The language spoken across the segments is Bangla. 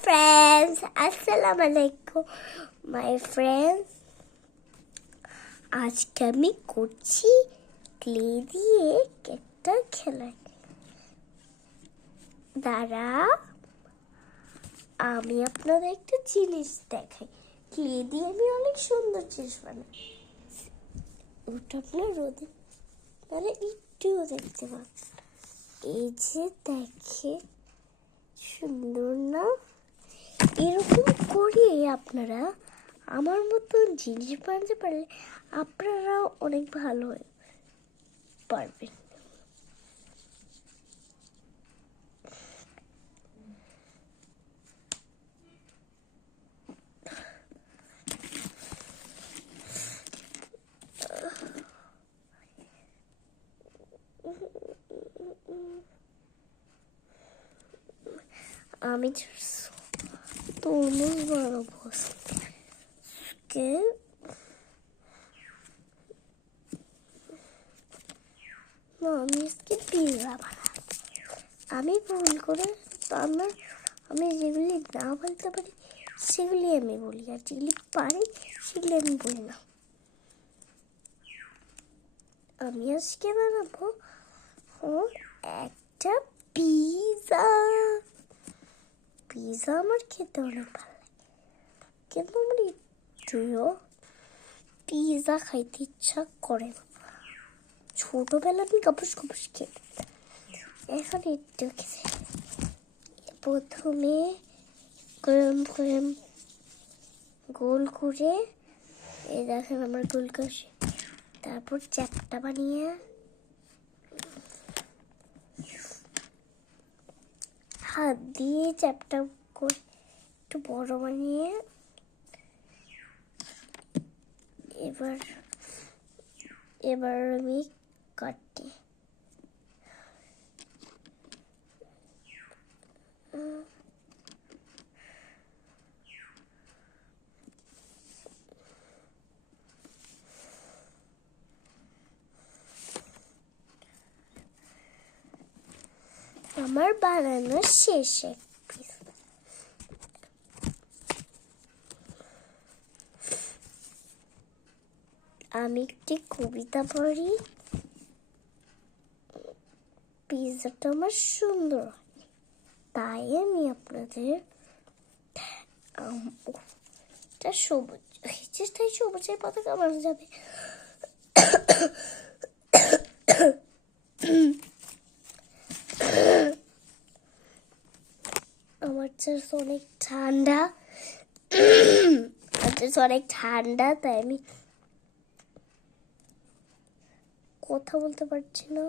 Friends, আসসালামু আলাইকুম মাই ফ্রেন্ডস। আজকে আমি করছি ক্লে দিয়ে একটা খেলা। দাঁড়া, আমি আপনাদের একটা জিনিস দেখাই। ক্লে দিয়ে আমি অনেক সুন্দর জিনিস বানাই। ওটা আপনার রোদে তাহলে একটুও দেখতে পাবেন। এই যে দেখে সুন্দর না? এরকম করে আপনারা আমার মতন জিনিস বানাতে পারলে আপনারাও অনেক ভালো পারবেন। আমি তরমুজ বানাবো আজকে। আমি আজকে পিৎজা বানাবো। আমি ভুল করে আমি যেগুলি না বলতে পারি সেগুলি আমি বলি, আর যেগুলি পারি সেগুলি আমি বলি না। আমি আজকে বানাবো একটা পিৎজা। পিৎজা আমার খেতে অনেক ভালো লাগে, কিন্তু আমার একটুও পিৎজা খাইতে ইচ্ছা করে না। ছোটবেলা আমি গপুস গপুস খেতে, এখন একটু খেতে। প্রথমে গোল করে এই দেখেন আমার গোল কষে, তারপর চ্যাপটা বানিয়ে হাত দিয়ে চ্যাপটা করে একটু বড় বানিয়ে এবার আমি কাটি। আমার বানানো শেষ এক পিস। আমি একটি কবিতা পড়ি, পিৎজাটা আমার সুন্দর হয়, তাই আমি আপনাদের সবুজ তাই সবুজের পতাকা বানানো যাবে। আমার চেয়ে অনেক ঠান্ডা, তাই আমি কথা বলতে পারছি না।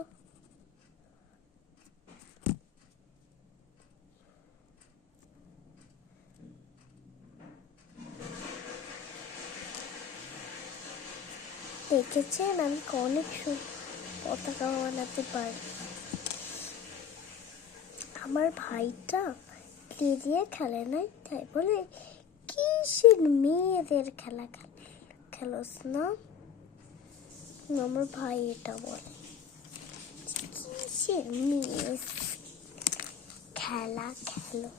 দেখেছেন আমি অনেক পতাকা বানাতে পারি। আমার ভাইটা ক্লে দিয়ে খেলে নাই, তাই বলে কিসের মেয়েদের খেলা খেলোস না? আমার ভাই এটা বলে কিসের মেয়ে খেলা খেলো।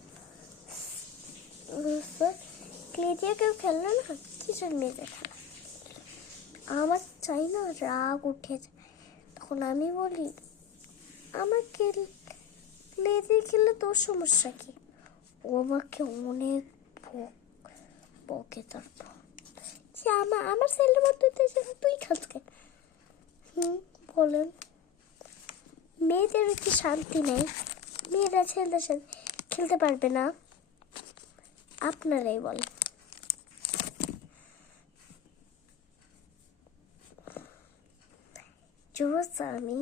ক্লে দিয়ে কেউ খেললো না, কিসের মেয়েদের খেলা। আমার চাই না, রাগ উঠে যায়। তখন আমি বলি আমাকে ক্লে দিয়ে খেললে তোর সমস্যা কি? ও আমাকে অনেক বকে। তারপর যে আমার ছেলের মধ্যে তুই খাসকে। বলেন, মেয়েদের কি শান্তি নেই? মেয়েরা ছেলেদের সাথে খেলতে পারবে না? আপনারাই বলেন। জোস আমি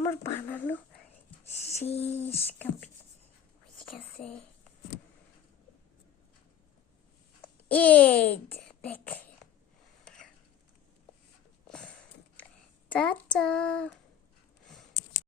আমার বানানো শেষ ঠিক আছে। এই দেখ, টাটা।